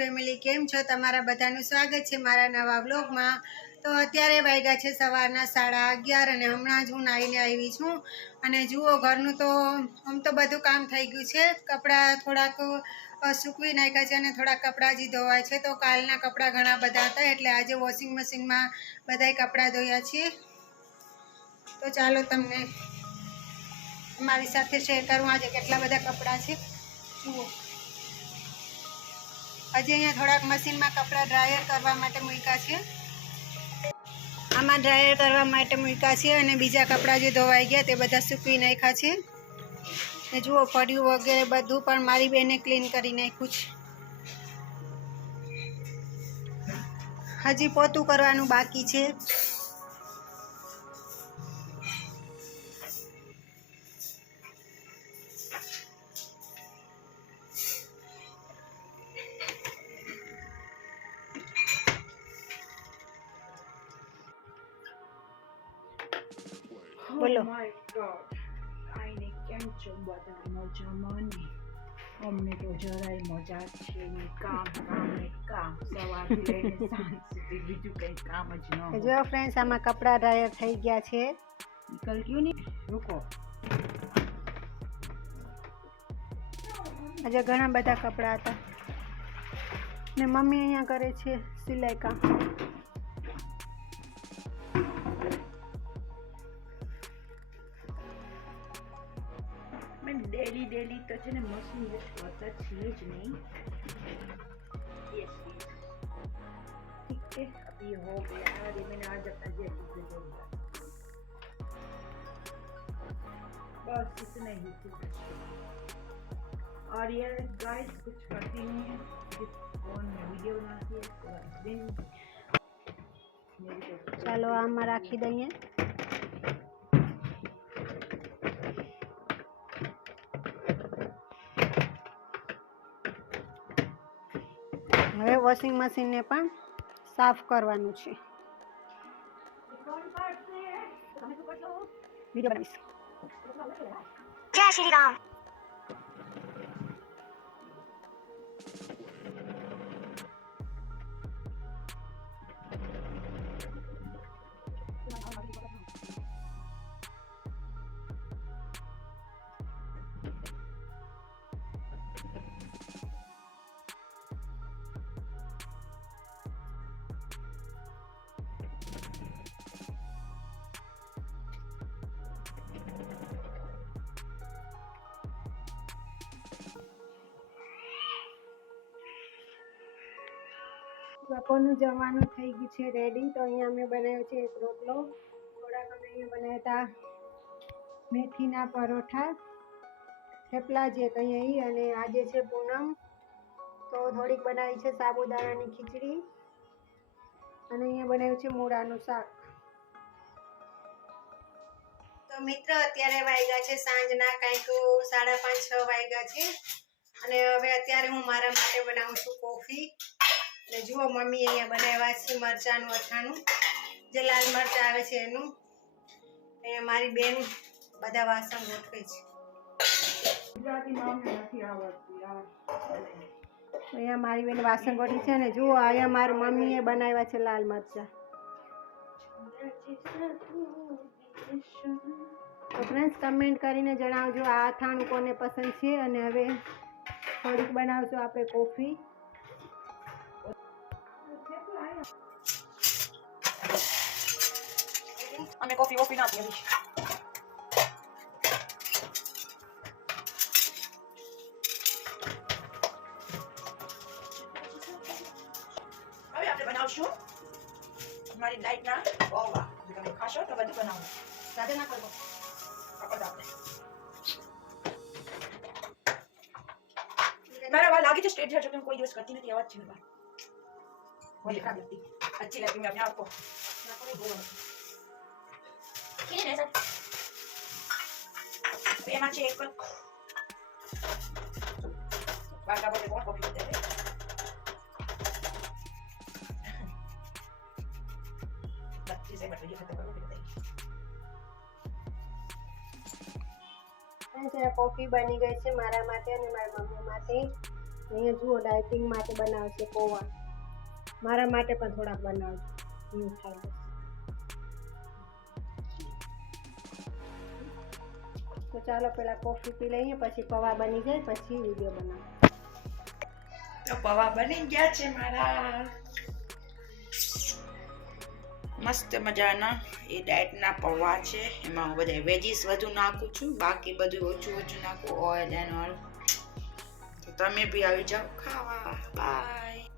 Family, કેમ છો? તમારા બધાનું સ્વાગત છે મારા નવા વ્લોગમાં। તો અત્યારે વાગ્યા છે સવારના 11:30 અને હમણાં જ હું નાહીને આવી છું। અને જુઓ, ઘરનું તો આમ તો બધું કામ થઈ ગયું છે। કપડાં થોડાક સૂકવી નાખ્યા છે અને થોડાક કપડાં હજી ધોવાય છે। તો કાલના કપડાં ઘણા બધા હતા એટલે આજે વોશિંગ મશીનમાં બધાય કપડાં ધોયા છે। તો ચાલો તમને મારી સાથે શેર કરું આજે કેટલા બધા કપડાં છે। જુઓ, હજી અહીંયા થોડાક મશીનમાં કપડાં ડ્રાયર કરવા માટે મૂક્યા છે। આમાં ડ્રાયર કરવા માટે મૂક્યા છે અને બીજા કપડાં જે ધોવાઈ ગયા તે બધા સૂકવી નાખ્યા છે। ને જુઓ, પડ્યું વગેરે બધું પણ મારી બેને ક્લીન કરી નાખ્યું છે। હજી પોતું કરવાનું બાકી છે। બોલો। માય ગોડ, આઈને કેમ છો બધા? મજામાં ને? અમને તો જરાય મજા છે ને, કામ સવારથી લઈને સાંજ સુધી બીજું કઈ કામ જ ન હોય। જો ફ્રેન્ડ્સ, આમાં કપડાં ડ્રાયર થઈ ગયા છે। નીકળ ગયું ને, રૂકો। આજે ઘણા બધા કપડાં હતા ને મમ્મી અહીંયા કરે છે સિલાઈ કામ। मैं डेली तो છે ને મશીન યુઝ કરતા છીએ જ નહીં। ठीक है, अभी हो गया। अभी मैंने आज अपना जैकेट जोड़ा, बस इतना ही थी। और ये गाइस कुछ करती नहीं है, सिर्फ फोन में वीडियो बनाती है पूरा दिन। ચાલો આમાં રાખી દઈએ। હવે વોશિંગ મશીનને પણ સાફ કરવાનું છે। વિડિયો બનાવીશ। જય શ્રી રામ। બપોરનું જમવાનું થઈ ગયું છે રેડી। તો અહીંયા અમે બનાવ્યો છે એક રોટલો, થોડાક અમે અહીંયા બનાવ્યા હતા મેથીના પરોઠા, થેપલા જે કહીએ એ, અને આજે છે પૂનમ તો થોડીક બનાવી છે સાબુદાણાની ખીચડી, અને અહીંયા બનાવ્યું છે મૂળાનું શાક। તો મિત્ર, અત્યારે વાગ્યા છે સાંજના કંઈક 5:30-6 વાગ્યા છે અને હવે અત્યારે હું મારા માટે બનાવું છું કોફી। ને જુઓ, મમ્મી અહીંયા બનાવ્યા છે મરચાંનું અથાણું, જે લાલ મરચાં આવે છે એનું। અહીંયા મારી બેન બધા વાસણ ગોઠવે છે। અહીંયા મારી બેન વાસણ ગોઠવી છે અને જુઓ, અહીંયા મારી મમ્મીએ બનાવ્યા છે લાલ મરચાં। તો ફ્રેન્ડ્સ, કમેન્ટ કરીને જણાવજો આ અથાણું કોને પસંદ છે। અને હવે થોડીક બનાવશું આપણે કોફી। અમે કોફી વોફી ના પીવી। હવે આપણે બનાવશું મારી નાઈટના પૌવા। જો તમે ખાશો તો બધું બનાવો, સાથે ના કરવો આપણે मेरा वाल आगे जो स्ट्रेट है जो तुम कोई यूज करती नहीं थी, आवाज अच्छी नहीं वो खराब लगती, अच्छी लगती मैं अपने आप को ये सर ये एमा चेक कर बागा बोले कौन कॉफी देते हैं बच्चे से बट ये खत्म करो फिर કોફી બની ગઈ છે મારા માટે અને મારી મમ્મી માટે। અહીંયા જુઓ ડાયટિંગ માટે બનાવશે પૌવા, મારા માટે પણ થોડાક બનાવજો, હું ખાઈ લઈશ. તો ચાલો પેલા કોફી પી લઈએ, પછી પૌવા બની જાય, પછી વિડીયો બનાવો. તો પૌવા બની ગયા છે મારા મસ્ત મજાના. એ ડાયટના પૌવા છે. એમાં હું બધા વેજીસ વધુ નાખું છું, બાકી બધું ઓછું ઓછું નાખું, ઓઇલ એન્ડ ઓલ. તો તમે બી આવી જાઓ ખાવા. બાય.